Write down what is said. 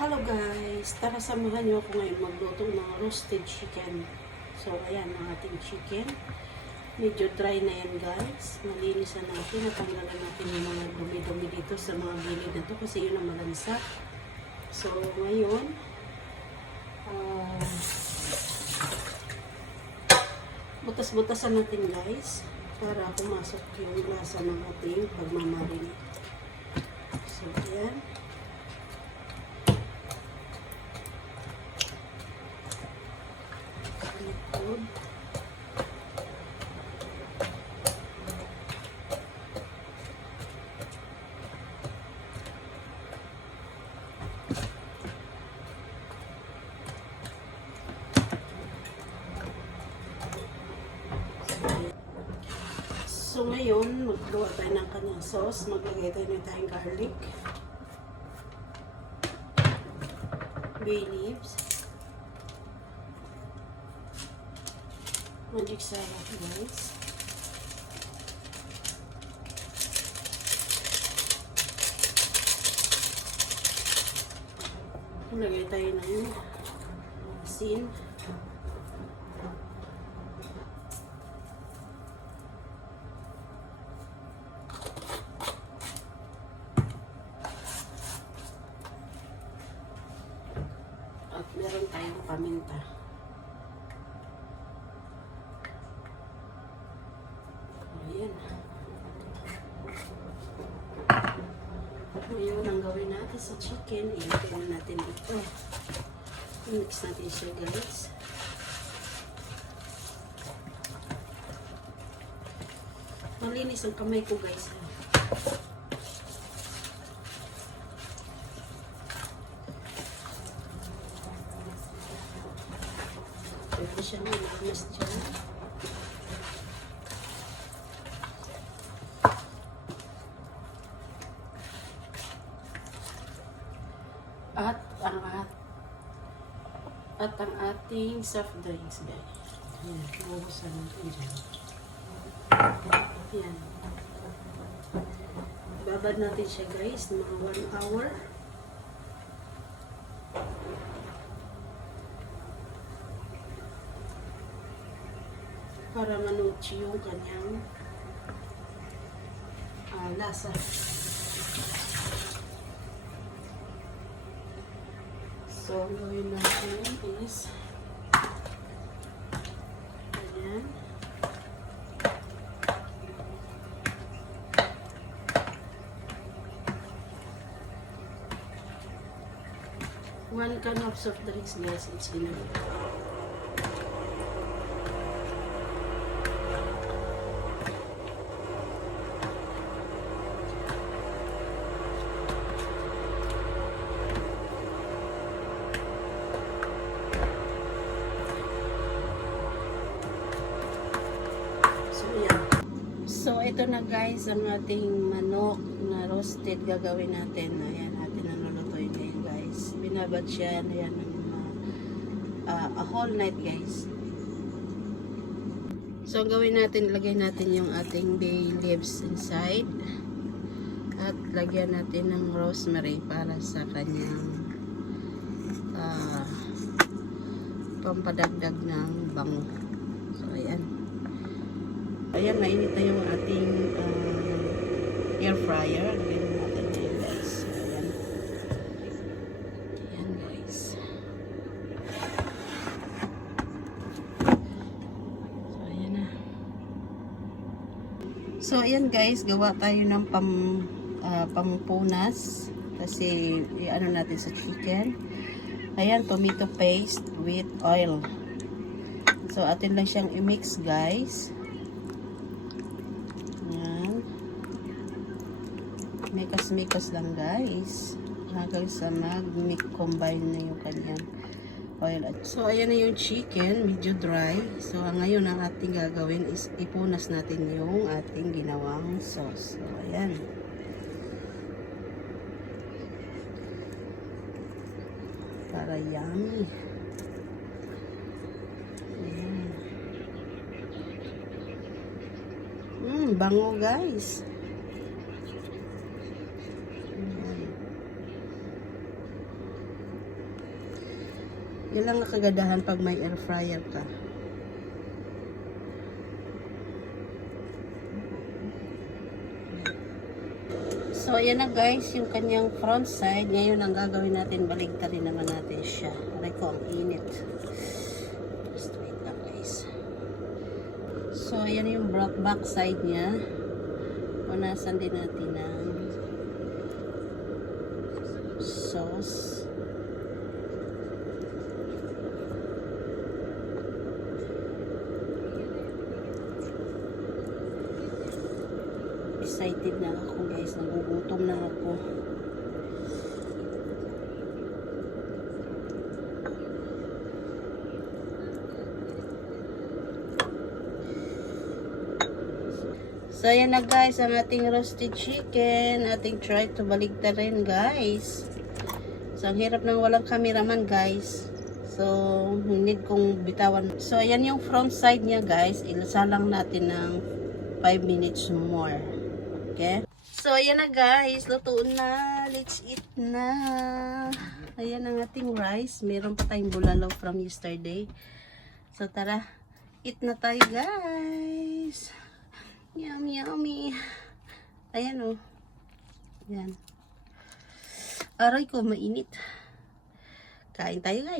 Hello guys! Tara samahan niyo ako ngayon magluto ng roasted chicken. So ayan ang ating chicken. Medyo dry na yan guys. Malinisan natin. Natanggalan natin yung mga dumi-dumi dito sa mga gilid na to kasi yun ang malansa. So ngayon butas-butasan natin guys para pumasok yung lasa ng ating pagmamarinate. So ayan. Likod. So ngayon, maggawa tayo ng kanyang sauce. Maglagay tayo ng tayong garlic, bay leaves, magic sarap guys. Lagay tayo ng asin. At meron tayong paminta. Ayan. Ngayon, ang gawin natin sa chicken, ilagay na natin dito. Mix natin siya guys. Malinis ang kamay ko guys. Pwede siya nalamas dyan. At ang ating soft drinks guys. Ayan, buhusan natin dyan. Ayan. Babad natin siya guys, mga 1 hour. Para manuchi yung kanyang lasa. So, ang gawin natin is ayan. One can of soft drinks guys, it's enough. So, ito na guys ang ating manok na roasted gagawin natin. Ayan, natin nalulutoy ngayon guys. Binabad siya, ayan, a whole night guys. So, ang gawin natin, lagay natin yung ating bay leaves inside. At lagyan natin ng rosemary para sa kanyang pampadagdag ng bango. So, ayan. Ayan, mainit na yung ating air fryer. Lagyan natin ngayon guys. Ayan. Ayan guys. So, ayan na. So, ayan guys. Gawa tayo ng pampunas. Kasi, ano natin sa chicken. Ayan, tomato paste with oil. So, atin lang siyang i-mix guys. Mikas-mikas lang guys hanggang sa mag-combine na yung kanyang oil. So ayan na yung chicken, medyo dry. So ngayon ang ating gagawin is ipunas natin yung ating ginawang sauce. So ayan. Para yummy. Ayan. Bango guys. Yan lang ang kagadahan pag may air fryer ka. So, ayan na guys, yung kanyang front side. Ngayon, ang gagawin natin, baligtarin naman natin siya. Aray ko, ang init. Just wait lang guys. So, ayan yung back side niya. Punasan din natin ng sauce. Excited na ako guys, nagugutom na ako. So ayan na guys, ang ating roasted chicken, ating try to baligtad rin guys. So ang hirap ng walang cameraman guys. So need kong bitawan. So ayan yung front side niya guys, ilasa lang natin ng 5 minutes more. Okay? So, ayan na guys. Lutuin na. Let's eat na. Ayan ang ating rice. Meron pa tayong bulalo from yesterday. So, tara. Eat na tayo guys. Yummy, yummy. Ayan o. Ayan. Aray ko, mainit. Kain tayo guys.